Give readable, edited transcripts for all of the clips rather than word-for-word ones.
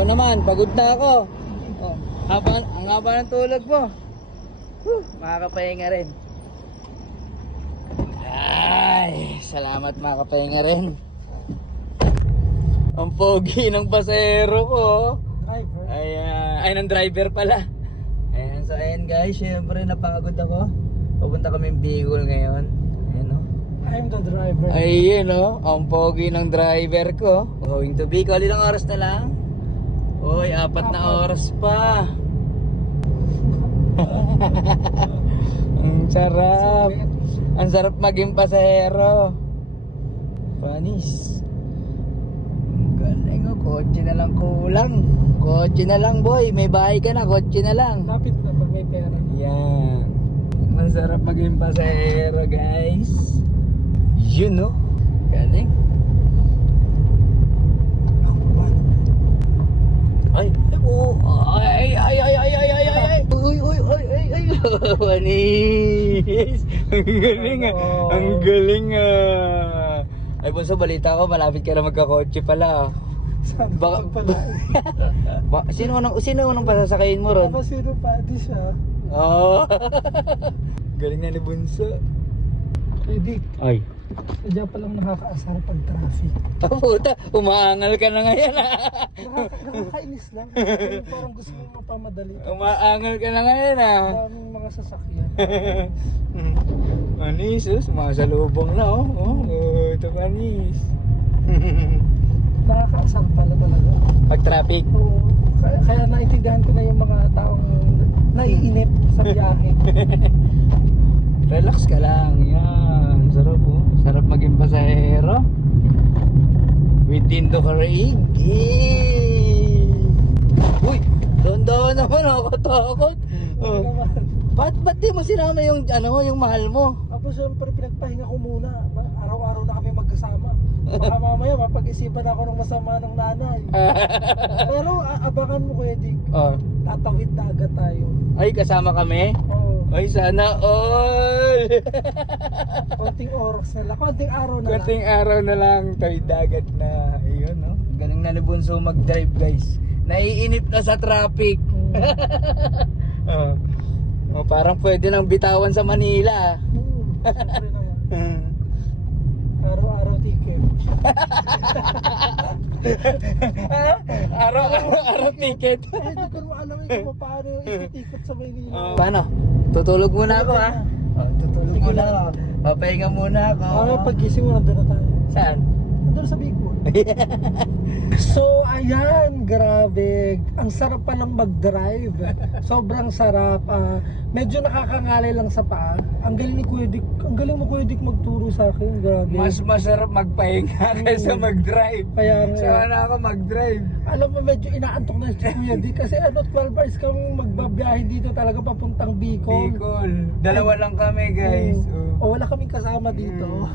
Ikaw naman, pagod na ako. Oh, ang haba ng tulog mo. Makakapahinga rin. Ay, salamat makakapahinga rin. Ang pogi ng pasahero ko. Driver. Ay, ng driver pala. Ayan, so ayan guys, syempre napagod ako. Pupunta kami Bicol ngayon. Ayan o. I'm the driver. Ayun o, ang pogi ng driver ko. Going to Bicol, ilang oras na lang? Uy, 4 na oras pa. Ang sarap. Ang sarap maging pasahero. Panis. Ang galing o, kotse na lang kulang. Kotse na lang boy, may bahay ka na, kotse na lang. Lapit na pag may pera. Yan. Masarap maging pasahero guys. Yun no. Galing. Ay, ay. Uy. Panis. Ang galing ah. Ang galing ah. Ay bunso, balita ko malapit ka na magkakotse pala. Baka sino unang pasasakayin mo ron? Ako sino pa, di siya. Oh. Galing na ni bunso. Ready? Ay. Diyan pa lang nakakaasar pag traffic. Oh, puta, umaangal ka na ngayon ah. Nakakainis lang. Parang gusto mo mapamadali. Umaangal ka na ngayon ah. Maraming mga sasakyan. Panis, sumasalubong na oh. Oh, ito panis. Nakakaasar pala talaga. Pag traffic. Oo. Kaya naintindihan ko na yung mga taong naiinip sa biyahe. Relax ka lang. Yan. Sarap oh. Sarap maging pasahero. Within the caraig. Uy! Doon naman ako takot. Oh. Ba't di mo sinama yung yung mahal mo? Tapos siyempre pinagpahinga ko muna. Araw-araw na kami magkasama. Baka mamaya mapag-isipan ako ng masama ng nanay. Pero abangan mo Kuya Dick. Oh. Tatawid na agad tayo. Ay, kasama kami? Oo. Ay, sana all! Konting oras na lang. Konting araw na lang. Konting araw na lang, tayo dagat na. Ayun, no? Galing na ni Bunso mag-drive, guys. Naiinip na sa traffic. Oh. Oh, parang pwede nang bitawan sa Manila. Siyempre naman. Araw-araw ticket. Araw ticket. Hindi ko naman alam kung paano yung ticket sa Maynila. Paano? Tutulog muna ako, ha? Oh, tutulog muna ako. Papahinga muna ako. Pag-gising mo, nandun na tayo. Saan? Nandun sa Bicol. So, ayan, grabe. Ang sarap pa ng mag-drive. Sobrang sarap. Medyo nakakangalay lang sa paa. Ang galing ni Kuya Dick. Ang galing mo Kuya Dick magturo sa akin. Grabe. Mas masarap magpahinga kaysa mag-drive. Kaya Sana ako mag-drive. alam mo, medyo inaantok na si Kuya Dick. Kasi 12 hours kami magbabiyahe dito talaga papuntang Bicol. Bicol. Dalawa lang kami, guys. O wala kaming kasama dito.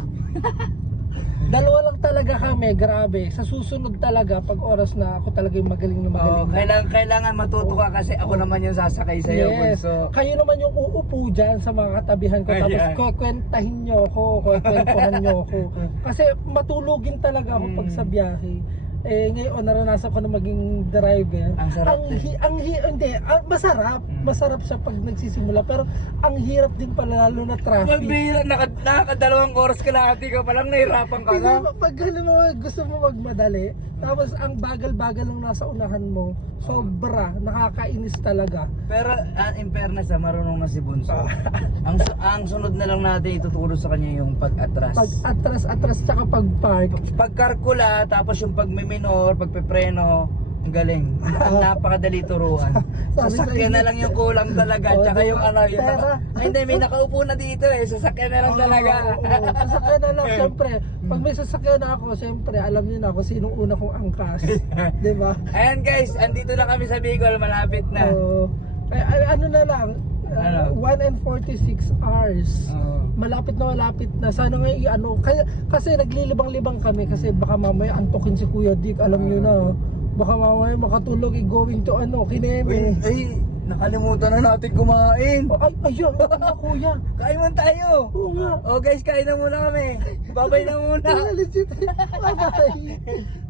Dalawa lang talaga kami, grabe. Sa susunod talaga, pag oras na ako talaga yung magaling na Oh, magaling. kailangan matuto ka kasi ako naman yung sasakay sa iyo, Yes. Bunso. Kayo naman yung uupo dyan sa mga katabihan ko. Tapos Ayan. kukwentahin nyo ako, kukwentuhan nyo ako. Kasi matulogin talaga ako pag sa biyahe. Ngayon naranasan ko na maging driver. Ang sarap Masarap. Masarap siya pag nagsisimula. Pero ang hirap din pala lalo na traffic. Magbihira, nakadalawang oras ka na ati ka palang nahirapan ka na. Pag gusto mo magmadali, tapos ang bagal-bagal lang nasa unahan mo, sobra, nakakainis talaga. Pero in fairness, marunong na si Bunso. ang sunod na lang natin ituturo sa kanya yung pag-atras. Pag atras, tsaka pag park. Pagkarkula, tapos yung pagmiminor, pagpepreno, ang galing. Ang napakadali turuan. Sasakyan na lang yung kulang talaga. Tsaka yung hindi, may nakaupo na dito eh. Sasakyan na lang talaga. Sasakyan na lang, siyempre. Pag may sasakyan na ako, siyempre, alam niyo na kung sinong una kong angkas. Diba? Ayan guys, andito na kami sa Bicol, malapit na. Ano na lang, 1 and 46 hours. Malapit na. Sana nga kasi naglilibang-libang kami kasi baka mamaya antokin si Kuya Dick, alam niyo na. Baka mamaya makatulog going to Kineme. Ay, nakalimutan na natin kumain. Ayun, Kuya. Kain man tayo. Oo nga. Oh guys, kain na muna kami. Babay na muna. Legit. Bye-bye.